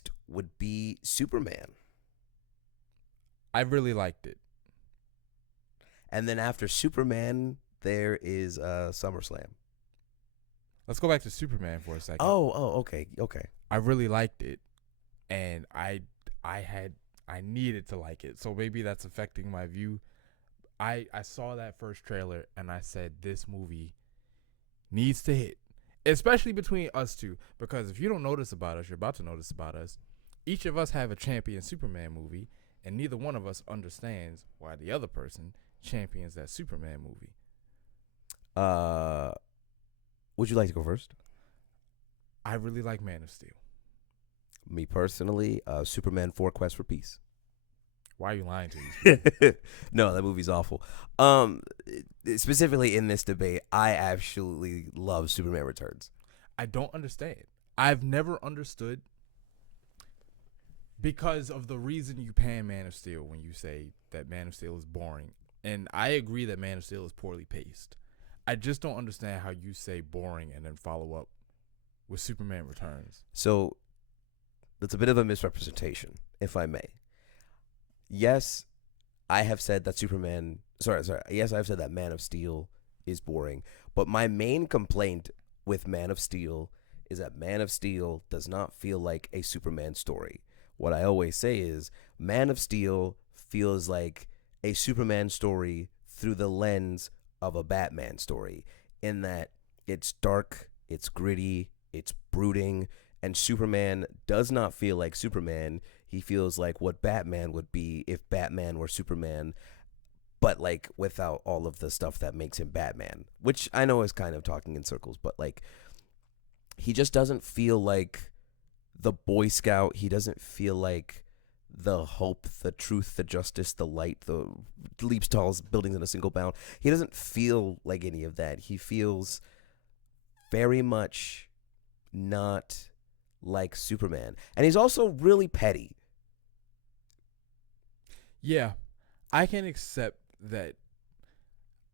next would be Superman. I really liked it. And then after Superman, there is SummerSlam. Let's go back to Superman for a second. Okay. I really liked it, and I needed to like it. So maybe that's affecting my view. I saw that first trailer and I said this movie needs to hit, especially between us two, because if you don't notice about us, you're about to notice about us. Each of us have a champion Superman movie, and neither one of us understands why the other person champions that Superman movie. Would you like to go first? I really like Man of Steel. Me personally, Superman 4 Quest for Peace. Why are you lying to me? No, that movie's awful. Specifically in this debate, I absolutely love Superman Returns. I don't understand. I've never understood, because of the reason you pan Man of Steel when you say that Man of Steel is boring. And I agree that Man of Steel is poorly paced. I just don't understand how you say boring and then follow up with Superman Returns. So that's a bit of a misrepresentation, if I may. Yes, I have said that Yes, I've said that Man of Steel is boring. But my main complaint with Man of Steel is that Man of Steel does not feel like a Superman story. What I always say is Man of Steel feels like a Superman story through the lens of a Batman story, in that it's dark, it's gritty, it's brooding, and Superman does not feel like Superman. He feels like what Batman would be if Batman were Superman, but like without all of the stuff that makes him Batman, which I know is kind of talking in circles, but like he just doesn't feel like the Boy Scout. He doesn't feel like the hope, the truth, the justice, the light, the leaps tall buildings in a single bound. He doesn't feel like any of that. He feels very much not like Superman. And he's also really petty. Yeah, I can accept that.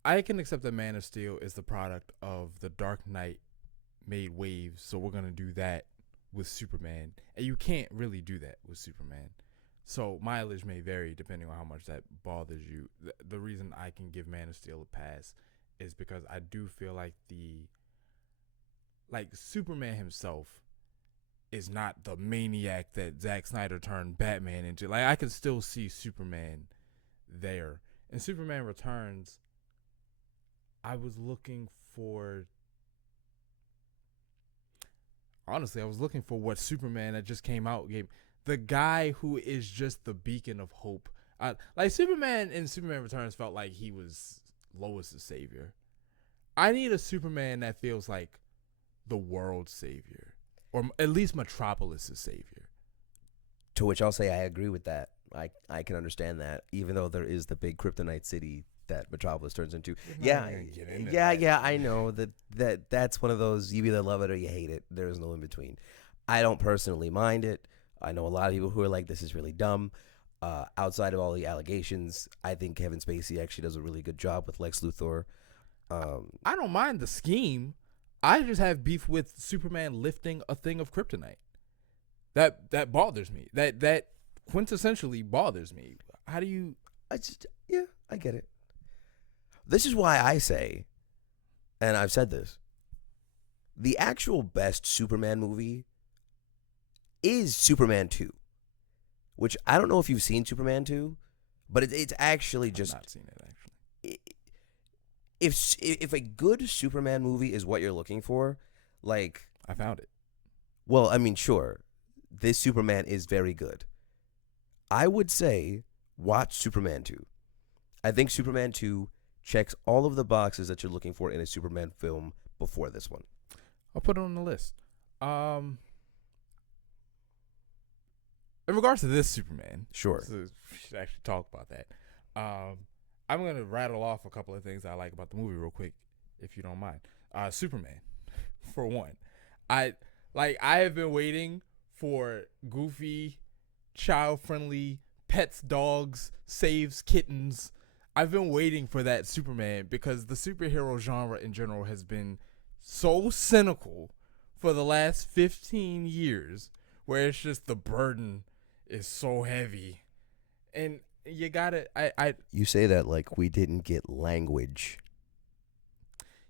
I can accept that Man of Steel is the product of the Dark Knight made waves, so we're gonna do that with Superman, and you can't really do that with Superman. So mileage may vary depending on how much that bothers you. The reason I can give Man of Steel a pass is because I do feel like Superman himself is not the maniac that Zack Snyder turned Batman into. Like, I can still see Superman there. In Superman Returns, I was looking for what Superman that just came out gave. The guy who is just the beacon of hope. Like, Superman in Superman Returns felt like he was Lois' savior. I need a Superman that feels like the world's savior, or at least Metropolis' savior. To which I'll say I agree with that. I can understand that, even though there is the big kryptonite city that Metropolis turns into. Yeah, I know that's one of those, you either love it or you hate it. There's no in between. I don't personally mind it. I know a lot of people who are like, this is really dumb. Outside of all the allegations, I think Kevin Spacey actually does a really good job with Lex Luthor. I don't mind the scheme. I just have beef with Superman lifting a thing of kryptonite. That bothers me. That quintessentially bothers me. How do you? I get it. This is why I say, and I've said this, the actual best Superman movie is Superman 2, which I don't know if you've seen Superman 2, but it's actually just... I've not seen it, actually. If a good Superman movie is what you're looking for, like... I found it. Well, I mean, sure, this Superman is very good. I would say watch Superman 2. I think Superman 2 checks all of the boxes that you're looking for in a Superman film before this one. I'll put it on the list. In regards to this Superman, Sure. So we should actually talk about that. I'm going to rattle off a couple of things I like about the movie real quick, if you don't mind. Superman, for one. I have been waiting for goofy, child-friendly, pets dogs, saves kittens. I've been waiting for that Superman because the superhero genre in general has been so cynical for the last 15 years, where it's just the burden is so heavy, and you gotta. You say that like we didn't get language.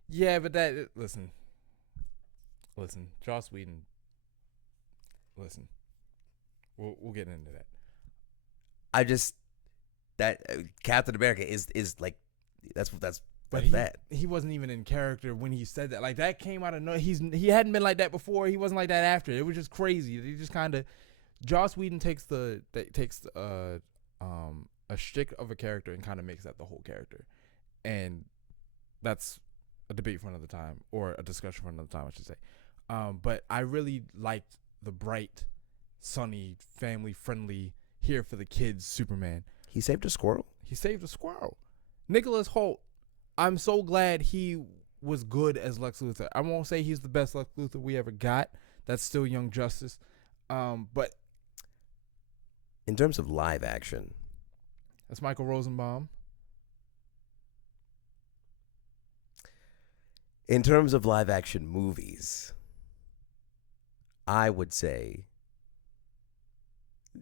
Yeah, but that listen, Joss Whedon. Listen, we'll get into that. I just that Captain America is like that's But that. he wasn't even in character when he said that. Like that came out of no. He hadn't been like that before. He wasn't like that after. It was just crazy. He just kind of. Joss Whedon takes a shtick of a character and kind of makes that the whole character, and that's a debate for another time or a discussion for another time, I should say. But I really liked the bright, sunny, family-friendly, here for the kids Superman. He saved a squirrel. He saved a squirrel. Nicholas Hoult. I'm so glad he was good as Lex Luthor. I won't say he's the best Lex Luthor we ever got. That's still Young Justice. But in terms of live action, that's Michael Rosenbaum. In terms of live action movies, I would say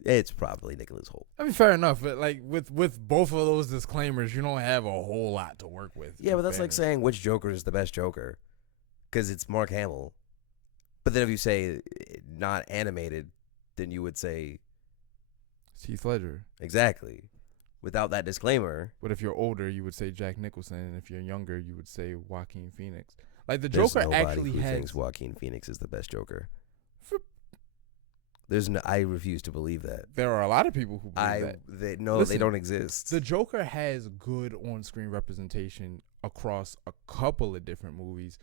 it's probably Nicholas Hoult. I mean, fair enough, but like with both of those disclaimers, you don't have a whole lot to work with. Yeah, but that's like saying which Joker is the best Joker, because it's Mark Hamill. But then if you say not animated, then you would say Heath Ledger. Exactly. Without that disclaimer. But if you're older, you would say Jack Nicholson, and if you're younger, you would say Joaquin Phoenix. Like the There's Joker nobody actually who has. thinks Joaquin Phoenix is the best Joker. There's no. I refuse to believe that. There are a lot of people who believe that. Listen, they don't exist. The Joker has good on-screen representation across a couple of different movies.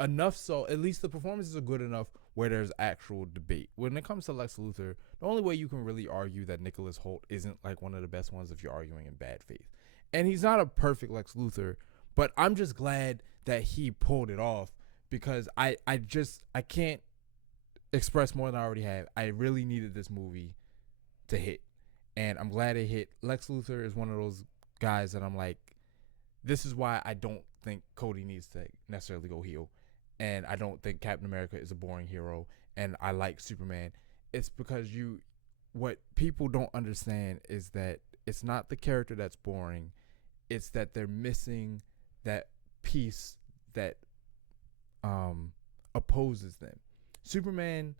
Enough so, at least the performances are good enough where there's actual debate. When it comes to Lex Luthor, the only way you can really argue that Nicholas Hoult isn't like one of the best ones if you're arguing in bad faith. And he's not a perfect Lex Luthor, but I'm just glad that he pulled it off because I can't express more than I already have. I really needed this movie to hit, and I'm glad it hit. Lex Luthor is one of those guys that I'm like, this is why I don't think Cody needs to necessarily go heel, and I don't think Captain America is a boring hero, and I like Superman. It's because what people don't understand is that it's not the character that's boring, it's that they're missing that piece that opposes them. Superman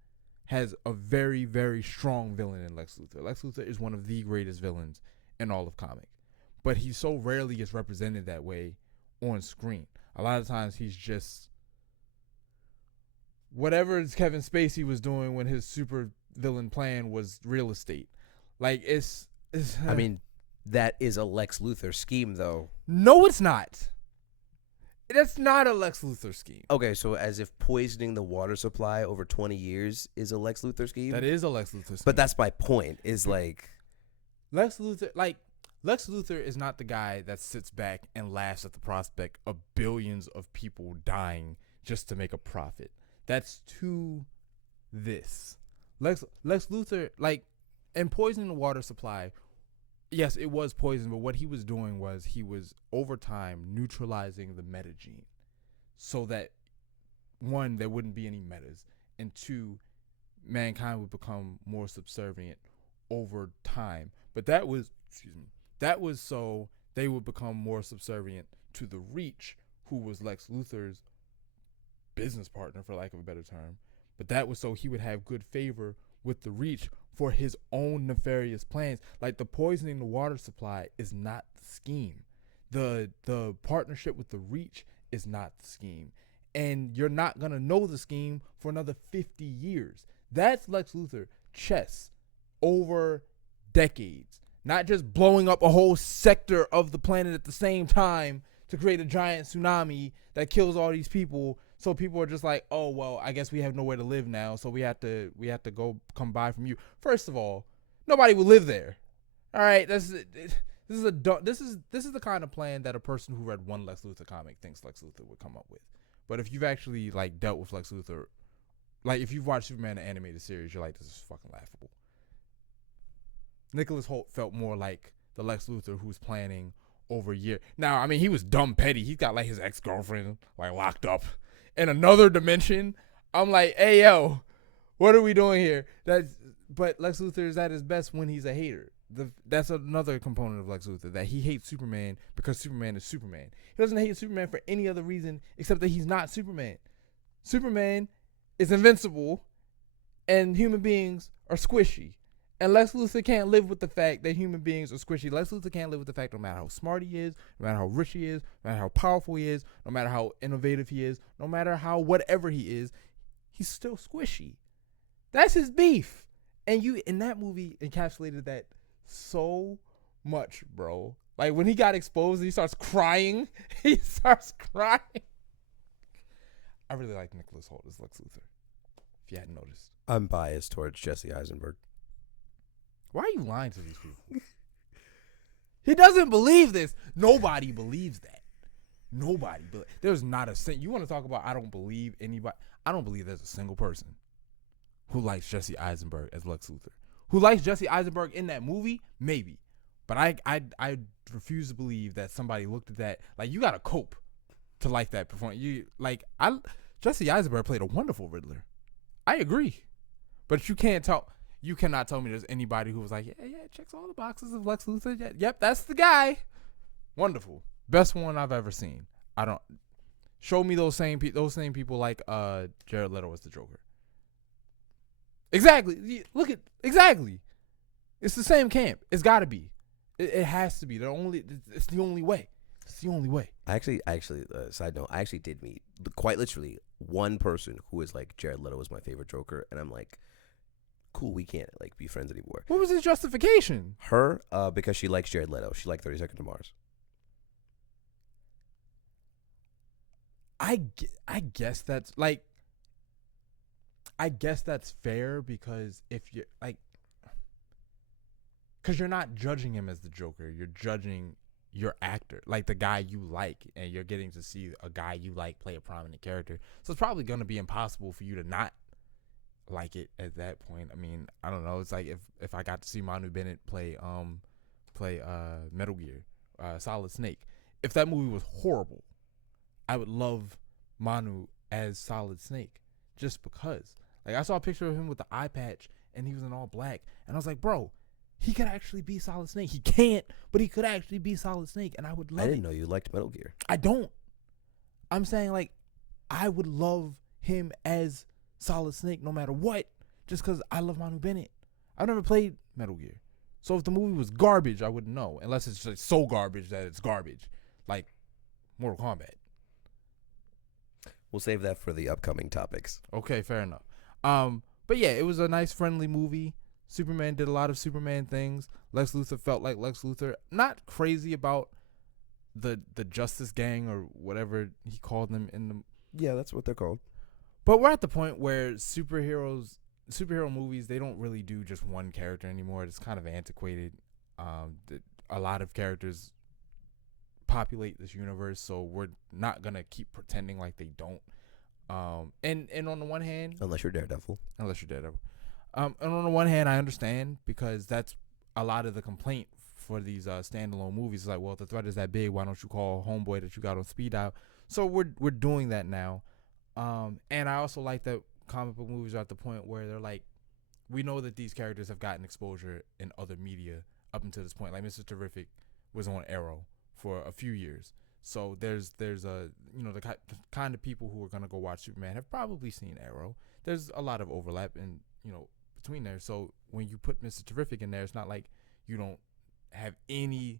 has a very, very strong villain in Lex Luthor. Lex Luthor is one of the greatest villains in all of comic, but he so rarely is represented that way on screen. A lot of times he's just whatever Kevin Spacey was doing when his super villain plan was real estate. Like it's I mean, that is a Lex Luthor scheme, though. No, it's not. That's not a Lex Luthor scheme. Okay, so as if poisoning the water supply over 20 years is a Lex Luthor scheme? That is a Lex Luthor scheme. But that's my point, is like... Lex Luthor is not the guy that sits back and laughs at the prospect of billions of people dying just to make a profit. That's too this. Lex Luthor, like, in poisoning the water supply, yes, it was poison, but what he was doing was he was, over time, neutralizing the meta gene so that, one, there wouldn't be any metas, and two, mankind would become more subservient over time. But that was so they would become more subservient to the Reach, who was Lex Luthor's business partner, for lack of a better term. But that was so he would have good favor with the Reach for his own nefarious plans. Like, the poisoning the water supply is not the scheme. The partnership with the Reach is not the scheme. And you're not going to know the scheme for another 50 years. That's Lex Luthor chess over decades. Not just blowing up a whole sector of the planet at the same time to create a giant tsunami that kills all these people. So people are just like, oh, well, I guess we have nowhere to live now, so we have to go come buy from you. First of all, nobody will live there. All right, this is the kind of plan that a person who read one Lex Luthor comic thinks Lex Luthor would come up with. But if you've actually like dealt with Lex Luthor, like if you've watched Superman the animated series, you're like, this is fucking laughable. Nicholas Hoult felt more like the Lex Luthor who's planning over a year. Now, I mean, he was dumb petty. He's got like his ex-girlfriend like locked up in another dimension. I'm like, hey, yo, What are we doing here? But Lex Luthor is at his best when he's a hater. That's another component of Lex Luthor, that he hates Superman because Superman is Superman. He doesn't hate Superman for any other reason except that he's not Superman. Superman is invincible, and human beings are squishy. And Lex Luthor can't live with the fact that human beings are squishy. Lex Luthor can't live with the fact no matter how smart he is, no matter how rich he is, no matter how powerful he is, no matter how innovative he is, no matter how whatever he is, he's still squishy. That's his beef. And you in that movie encapsulated that so much, bro. Like when he got exposed, he starts crying. He starts crying. I really like Nicholas Hoult as Lex Luthor, if you hadn't noticed. I'm biased towards Jesse Eisenberg. Why are you lying to these people? He doesn't believe this. Nobody believes that. Nobody. There's not a you want to talk about I don't believe anybody. I don't believe there's a single person who likes Jesse Eisenberg as Lex Luthor. Who likes Jesse Eisenberg in that movie? Maybe. But I refuse to believe that somebody looked at that. Like, you got to cope to like that performance. Jesse Eisenberg played a wonderful Riddler. I agree. But you cannot tell me there's anybody who was like, yeah, checks all the boxes of Lex Luthor. Yep, that's the guy. Wonderful. Best one I've ever seen. Show me those same people like Jared Leto as the Joker. Exactly. Exactly. It's the same camp. It's got to be. It has to be. It's the only way. It's the only way. I actually, side note, I actually did meet quite literally one person who was like, Jared Leto was my favorite Joker, and I'm like, cool, we can't like be friends anymore. What was his justification? Her, because she likes Jared Leto. She liked 30 Seconds to Mars. I guess that's like. I guess that's fair because if you're like, because you're not judging him as the Joker, you're judging your actor, like the guy you like, and you're getting to see a guy you like play a prominent character. So it's probably going to be impossible for you to not like it at that point. I mean, I don't know. It's like if I got to see Manu Bennett play Metal Gear, Solid Snake. If that movie was horrible, I would love Manu as Solid Snake just because. Like, I saw a picture of him with the eye patch, and he was in all black, and I was like, bro, he could actually be Solid Snake. He can't, but he could actually be Solid Snake, and I would love it. I didn't know you liked Metal Gear. I don't. I'm saying, like, I would love him as Solid Snake no matter what, just because I love Manu Bennett. I've never played Metal Gear. So if the movie was garbage, I wouldn't know, unless it's just so garbage that it's garbage, like Mortal Kombat. We'll save that for the upcoming topics. Okay, fair enough. But yeah, it was a nice, friendly movie. Superman did a lot of Superman things. Lex Luthor felt like Lex Luthor. Not crazy about the Justice Gang or whatever he called them in the. Yeah, that's what they're called. But we're at the point where superhero movies, they don't really do just one character anymore. It's kind of antiquated. A lot of characters populate this universe, so we're not gonna keep pretending like they don't. And on the one hand, unless you're Daredevil. And on the one hand, I understand because that's a lot of the complaint for these standalone movies. It's like, well, if the threat is that big, why don't you call homeboy that you got on speed dial? So we're doing that now. And I also like that comic book movies are at the point where they're like, we know that these characters have gotten exposure in other media up until this point. Like Mr. Terrific was on Arrow for a few years. So there's a, the kind of people who are going to go watch Superman have probably seen Arrow. There's a lot of overlap in, between there. So when you put Mr. Terrific in there, it's not like you don't have any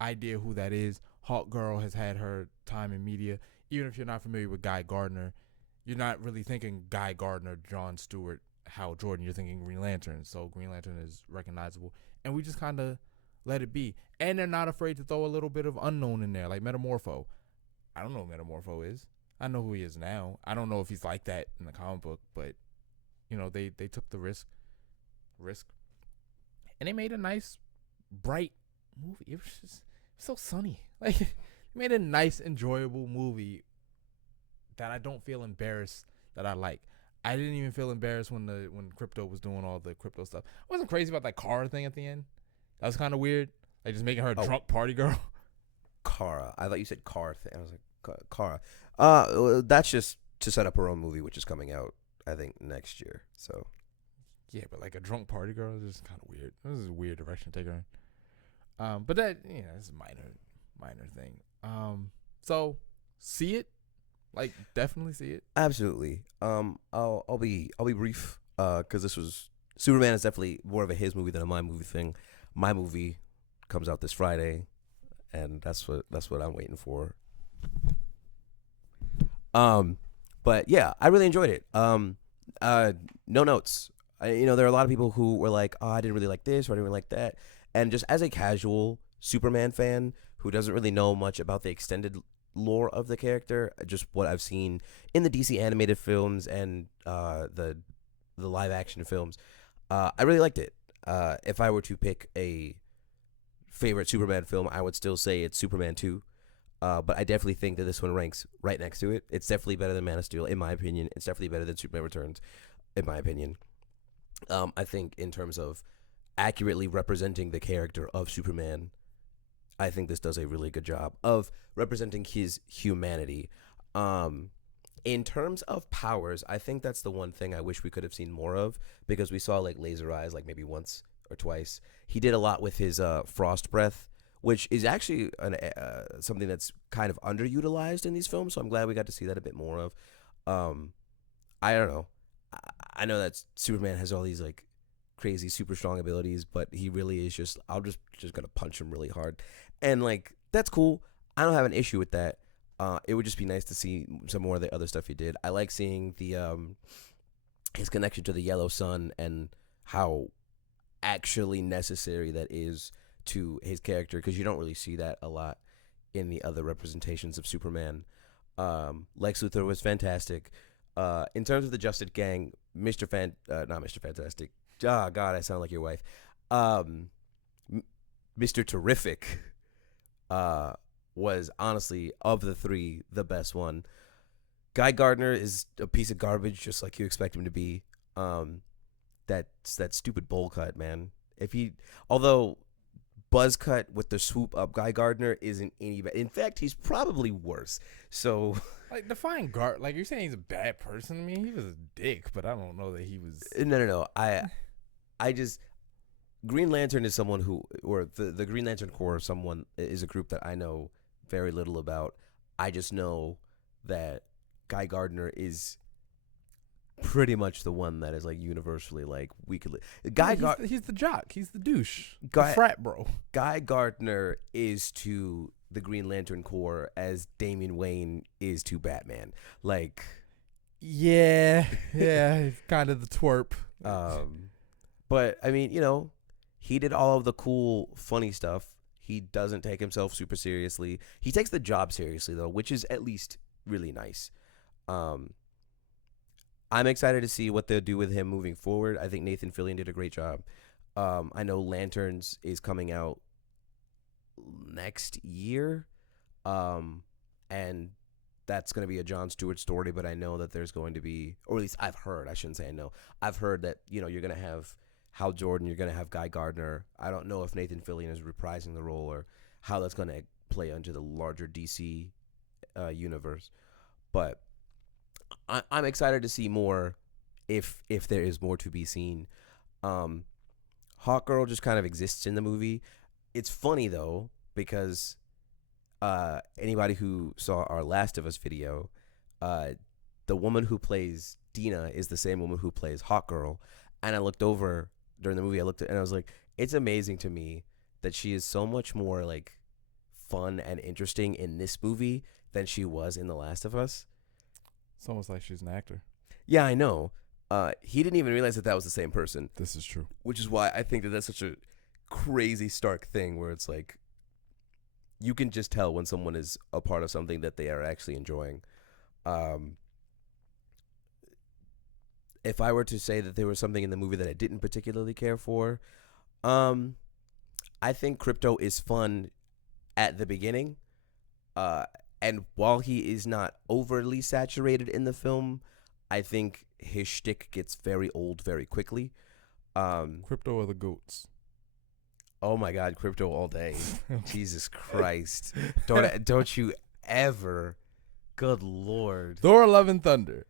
idea who that is. Hawk Girl has had her time in media. Even if you're not familiar with Guy Gardner, you're not really thinking Guy Gardner, Jon Stewart, Hal Jordan. You're thinking Green Lantern. So Green Lantern is recognizable. And we just kind of let it be. And they're not afraid to throw a little bit of unknown in there, like Metamorpho. I don't know who Metamorpho is. I know who he is now. I don't know if he's like that in the comic book, but, they took the risk. And they made a nice, bright movie. It was just so sunny. Like, it made a nice, enjoyable movie that I don't feel embarrassed that I like. I didn't even feel embarrassed when Crypto was doing all the crypto stuff. I wasn't crazy about that Kara thing at the end. That was kind of weird. Like, just making her a drunk party girl. Kara. I thought you said car thing. I was like, Kara. That's just to set up her own movie, which is coming out, I think, next year. So Yeah, but like a drunk party girl is just kind of weird. This is a weird direction to take her in. But that it's a minor thing. So see it, like definitely see it. absolutely. I'll be brief. Because this was Superman is definitely more of a his movie than a my movie thing. My movie comes out this Friday, and that's what I'm waiting for. But yeah, I really enjoyed it. No notes. There are a lot of people who were like, "Oh, I didn't really like this or I didn't really like that," and just as a casual Superman fan who doesn't really know much about the extended lore of the character, just what I've seen in the DC animated films and the live action films, I really liked it. If I were to pick a favorite Superman film, I would still say it's Superman 2. But I definitely think that this one ranks right next to it. It's definitely better than Man of Steel, in my opinion. It's definitely better than Superman Returns, in my opinion. I think in terms of accurately representing the character of Superman, I think this does a really good job of representing his humanity. In terms of powers, I think that's the one thing I wish we could have seen more of, because we saw like laser eyes like maybe once or twice. He did a lot with his frost breath, which is actually something that's kind of underutilized in these films. So I'm glad we got to see that a bit more of. I don't know. I know that Superman has all these like crazy super strong abilities, but he really is just just gonna punch him really hard, and like that's cool. I don't have an issue with that. It would just be nice to see some more of the other stuff he did. I like seeing the his connection to the yellow sun and how actually necessary that is to his character, because you don't really see that a lot in the other representations of Superman. Lex Luthor was fantastic. In terms of the Justice Gang, not Mr. Fantastic. Oh, God, I sound like your wife. Mr. Terrific was honestly, of the three, the best one. Guy Gardner is a piece of garbage, just like you expect him to be. That's that stupid bowl cut, man. Although buzz cut with the swoop up Guy Gardner isn't any bad. In fact, he's probably worse. So, like define like you're saying he's a bad person. I mean, he was a dick, but I don't know that he was. No. I just Green Lantern is someone who, or the Green Lantern Corps, someone is a group that I know very little about. I just know that Guy Gardner is pretty much the one that is like universally like we could. He's the jock. He's the douche. The frat bro. Guy Gardner is to the Green Lantern Corps as Damian Wayne is to Batman. Like, yeah, he's kind of the twerp. But I mean, he did all of the cool, funny stuff. He doesn't take himself super seriously. He takes the job seriously though, which is at least really nice. I'm excited to see what they'll do with him moving forward. I think Nathan Fillion did a great job. I know Lanterns is coming out next year, and that's going to be a Jon Stewart story, but I know that there's going to be, or at least I've heard, I shouldn't say I know, I've heard that, you're going to have Hal Jordan, you're going to have Guy Gardner. I don't know if Nathan Fillion is reprising the role or how that's going to play into the larger DC universe, but I'm excited to see more if there is more to be seen. Hawkgirl just kind of exists in the movie. It's funny though, because anybody who saw our Last of Us video, the woman who plays Dina is the same woman who plays Hawkgirl. And I looked over during the movie, and I was like, it's amazing to me that she is so much more like fun and interesting in this movie than she was in The Last of Us. It's almost like she's an actor. Yeah, I know. He didn't even realize that was the same person. This is true. Which is why I think that that's such a crazy stark thing, where it's like you can just tell when someone is a part of something that they are actually enjoying. If I were to say that there was something in the movie that I didn't particularly care for, I think Crypto is fun at the beginning. And while he is not overly saturated in the film, I think his shtick gets very old very quickly. Crypto or the goats? Oh my God, Crypto all day. Jesus Christ. Don't you ever. Good Lord. Thor: Love and Thunder.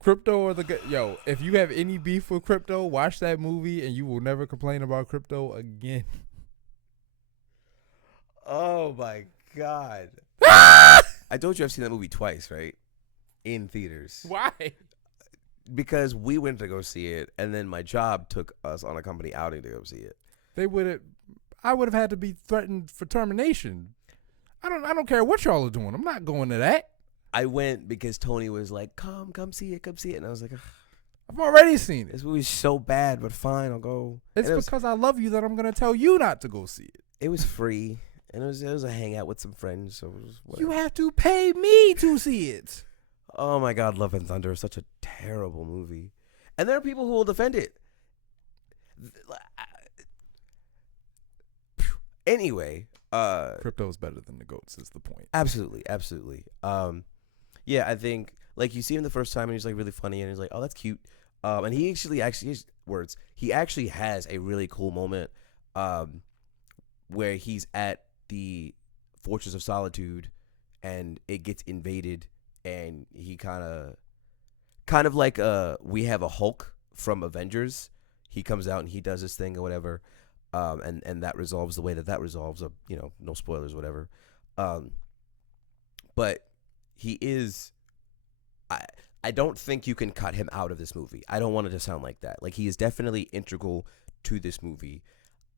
Crypto or yo, if you have any beef with Crypto, watch that movie and you will never complain about Crypto again. Oh my god! I told you I've seen that movie twice, right? In theaters. Why? Because we went to go see it, and then my job took us on a company outing to go see it. I would have had to be threatened for termination. I don't care what y'all are doing. I'm not going to that. I went because Tony was like, come see it, and I was like, I've already seen it. this movie's so bad, but fine, I'll go. It's because I love you that I'm gonna tell you not to go see it. It was free, and it was a hangout with some friends, so it was whatever. You have to pay me to see it. Oh my god, Love and Thunder is such a terrible movie. And there are people who will defend it. Anyway, Crypto is better than the GOATs is the point. absolutely. Yeah, I think like you see him the first time and he's like really funny and he's like, "Oh, that's cute." And he actually his words. He actually has a really cool moment where he's at the Fortress of Solitude and it gets invaded and he kind of like we have a Hulk from Avengers. He comes out and he does his thing or whatever, and that resolves the way that resolves. No spoilers, whatever. But he is. I don't think you can cut him out of this movie. I don't want it to sound like that. Like he is definitely integral to this movie.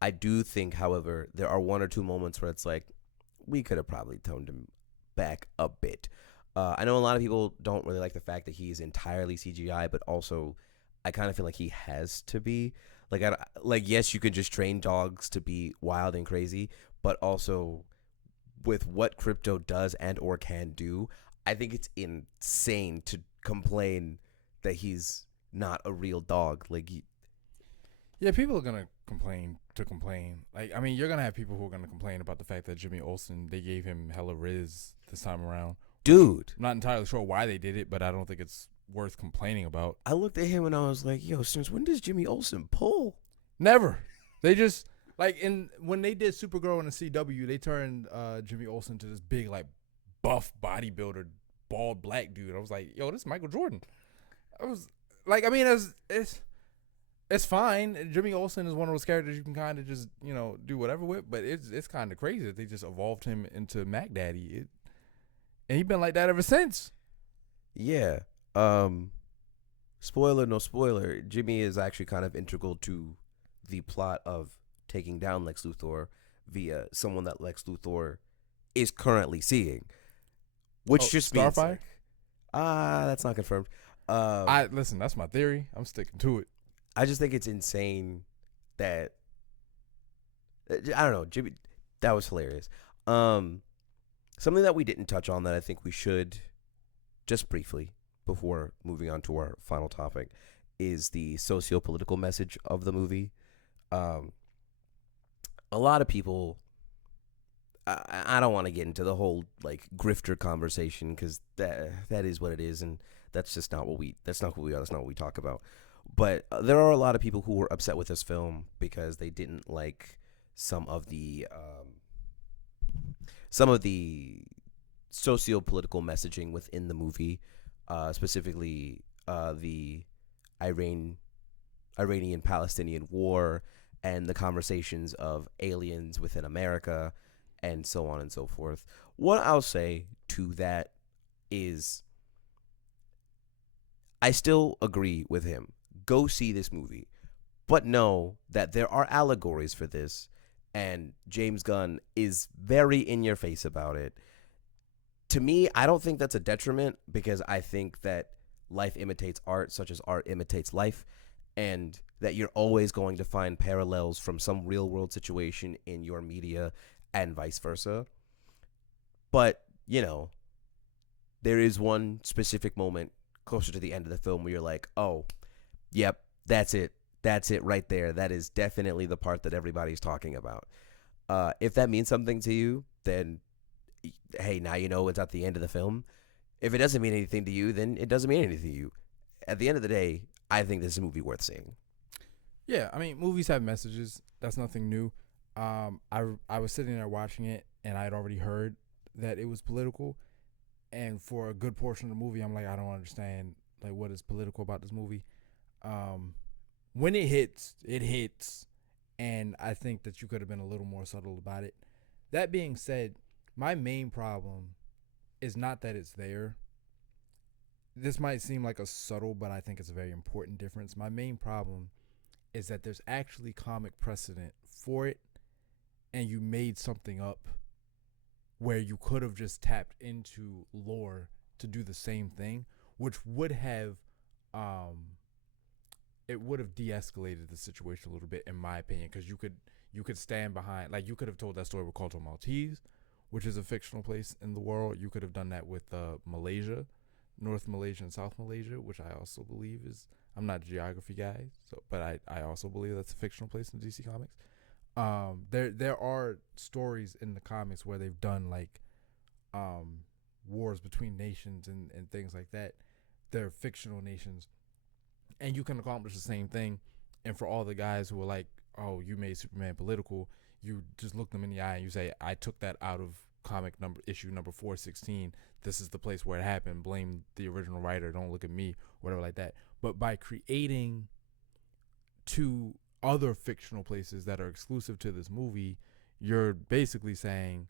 I do think, however, there are one or two moments where it's like we could have probably toned him back a bit. I know a lot of people don't really like the fact that he is entirely CGI, but also I kind of feel like he has to be. Like yes, you could just train dogs to be wild and crazy, but also with what Crypto does and or can do, I think it's insane to complain that he's not a real dog. Yeah, people are gonna complain to complain. Like, I mean, you're gonna have people who are gonna complain about the fact that Jimmy Olsen, they gave him hella riz this time around. Dude, I'm not entirely sure why they did it, but I don't think it's worth complaining about. I looked at him and I was like, yo, since when does Jimmy Olsen pull? Never. They just when they did Supergirl in the CW, they turned Jimmy Olsen to this big like buff bodybuilder, bald black dude. I was like, yo, this is Michael Jordan. I was like, I mean, it's fine. Jimmy Olsen is one of those characters you can kind of just do whatever with, but it's kind of crazy that they just evolved him into Mac Daddy, and he's been like that ever since. Yeah. Spoiler, no spoiler. Jimmy is actually kind of integral to the plot of taking down Lex Luthor via someone that Lex Luthor is currently seeing, which just means Starfire. That's not confirmed. Listen, that's my theory. I'm sticking to it. I just think it's insane that I don't know, Jimmy. That was hilarious. Something that we didn't touch on that I think we should just briefly before moving on to our final topic is the socio-political message of the movie. A lot of people. I don't want to get into the whole like grifter conversation because that is what it is, and that's just not what we. That's not who we are. That's not what we talk about. But there are a lot of people who were upset with this film because they didn't like some of the socio-political messaging within the movie, specifically the Iranian-Palestinian war and the conversations of aliens within America and so on and so forth. What I'll say to that is I still agree with him. Go see this movie, but know that there are allegories for this, and James Gunn is very in your face about it. To me, I don't think that's a detriment because I think that life imitates art, such as art imitates life, and that you're always going to find parallels from some real world situation in your media and vice versa. But, there is one specific moment closer to the end of the film where you're like, oh, yep, that's it. That's it right there. That is definitely the part that everybody's talking about. If that means something to you, then, hey, now you know it's at the end of the film. If it doesn't mean anything to you, then it doesn't mean anything to you. At the end of the day, I think this is a movie worth seeing. Yeah, I mean, movies have messages. That's nothing new. I was sitting there watching it, and I had already heard that it was political. And for a good portion of the movie, I'm like, I don't understand like what is political about this movie. Um, when it hits, and I think that you could have been a little more subtle about it. That being said, my main problem is not that it's there. This might seem like a subtle, but I think it's a very important difference. My main problem is that there's actually comic precedent for it, and you made something up where you could have just tapped into lore to do the same thing, which would have it would have de-escalated the situation a little bit, in my opinion, because you could stand behind, like, you could have told that story with Corto Maltese, which is a fictional place in the world. You could have done that with Malaysia, North Malaysia and South Malaysia, which I also believe is, I'm not a geography guy, so, but I also believe that's a fictional place in DC Comics. There are stories in the comics where they've done like wars between nations and things like that. They're fictional nations, and you can accomplish the same thing. And for all the guys who are like, "Oh, you made Superman political," you just look them in the eye and you say, "I took that out of comic issue number 416. This is the place where it happened. Blame the original writer. Don't look at me," whatever like that. But by creating two other fictional places that are exclusive to this movie, you're basically saying,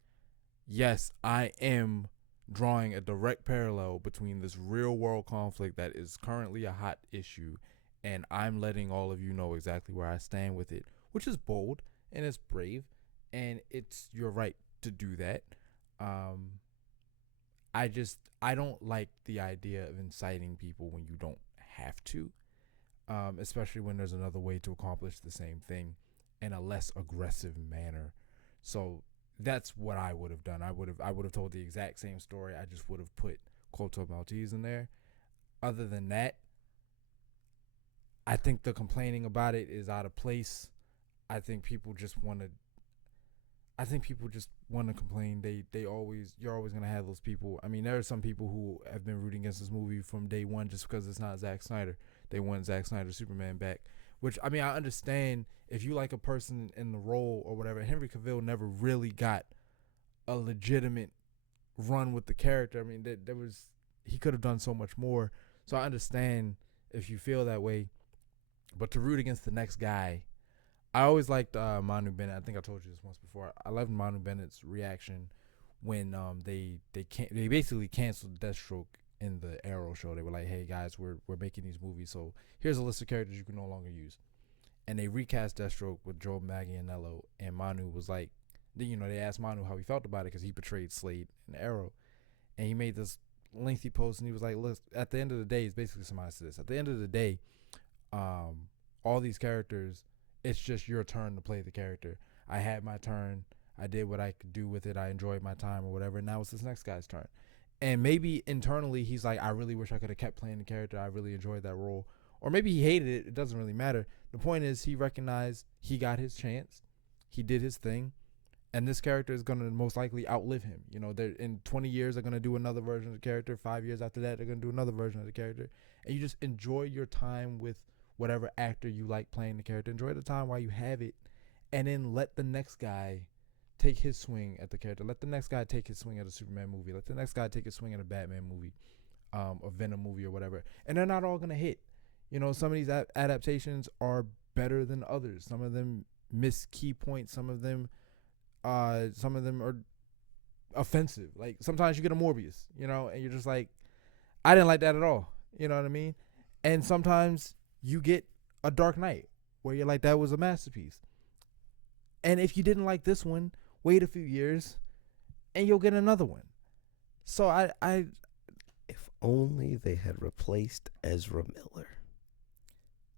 yes, I am drawing a direct parallel between this real world conflict that is currently a hot issue, and I'm letting all of you know exactly where I stand with it, which is bold and it's brave, and it's your right to do that. I don't like the idea of inciting people when you don't have to, especially when there's another way to accomplish the same thing in a less aggressive manner. So that's what I would have done. I would have told the exact same story. I just would have put Corto Maltese in there. Other than that, I think the complaining about it is out of place. I think people just want to. I think people just want to complain. You're always gonna have those people. I mean, there are some people who have been rooting against this movie from day one just because it's not Zack Snyder. They want Zack Snyder's Superman back, which, I mean, I understand if you like a person in the role or whatever. Henry Cavill never really got a legitimate run with the character. I mean, he could have done so much more. So I understand if you feel that way, but to root against the next guy, I always liked Manu Bennett. I think I told you this once before. I loved Manu Bennett's reaction when they basically canceled Deathstroke in the Arrow show. They were like, "Hey guys, we're making these movies, so here's a list of characters you can no longer use." And they recast Deathstroke with Joe Manganiello, and Manu was like, they asked Manu how he felt about it because he portrayed Slade in Arrow, and he made this lengthy post, and he was like, "Look, at the end of the day," it's basically somebody said this. At the end of the day, all these characters, it's just your turn to play the character. I had my turn. I did what I could do with it. I enjoyed my time or whatever. Now it's this next guy's turn. And maybe internally he's like, I really wish I could have kept playing the character. I really enjoyed that role. Or maybe he hated it. It doesn't really matter. The point is he recognized he got his chance. He did his thing. And this character is going to most likely outlive him. They're in 20 years, they're going to do another version of the character. 5 years after that, they're going to do another version of the character. And you just enjoy your time with whatever actor you like playing the character. Enjoy the time while you have it, and then let the next guy take his swing at the character. Let the next guy take his swing at a Superman movie. Let the next guy take his swing at a Batman movie, a Venom movie or whatever. And they're not all going to hit. Some of these adaptations are better than others. Some of them miss key points. Some of them are offensive. Like, sometimes you get a Morbius, and you're just like, I didn't like that at all. You know what I mean? And sometimes you get a Dark Knight where you're like, that was a masterpiece. And if you didn't like this one, wait a few years and you'll get another one. So if only they had replaced Ezra Miller.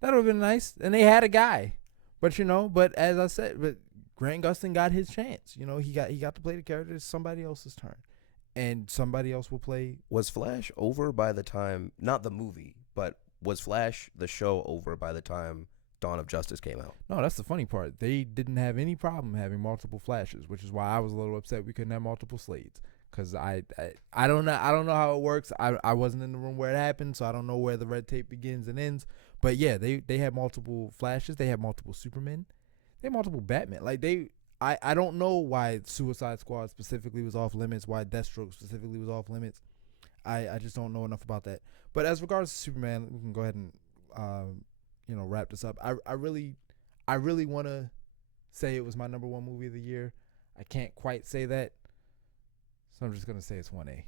That would have been nice. And they had a guy. But as I said, Grant Gustin got his chance. He got to play the character. It's somebody else's turn. And somebody else will play. Was Flash over by the time, not the movie, but was Flash the show over by the time Dawn of Justice came out? No, that's the funny part. They didn't have any problem having multiple Flashes, which is why I was a little upset we couldn't have multiple Slades. Because I don't know how it works. I wasn't in the room where it happened, so I don't know where the red tape begins and ends. But yeah, they had multiple Flashes. They had multiple Supermen. They had multiple Batman. Like, I don't know why Suicide Squad specifically was off limits, why Deathstroke specifically was off limits. I just don't know enough about that. But as regards to Superman, we can go ahead and wrap this up. I really want to say it was my number one movie of the year. I can't quite say that, so I'm just gonna say it's 1A.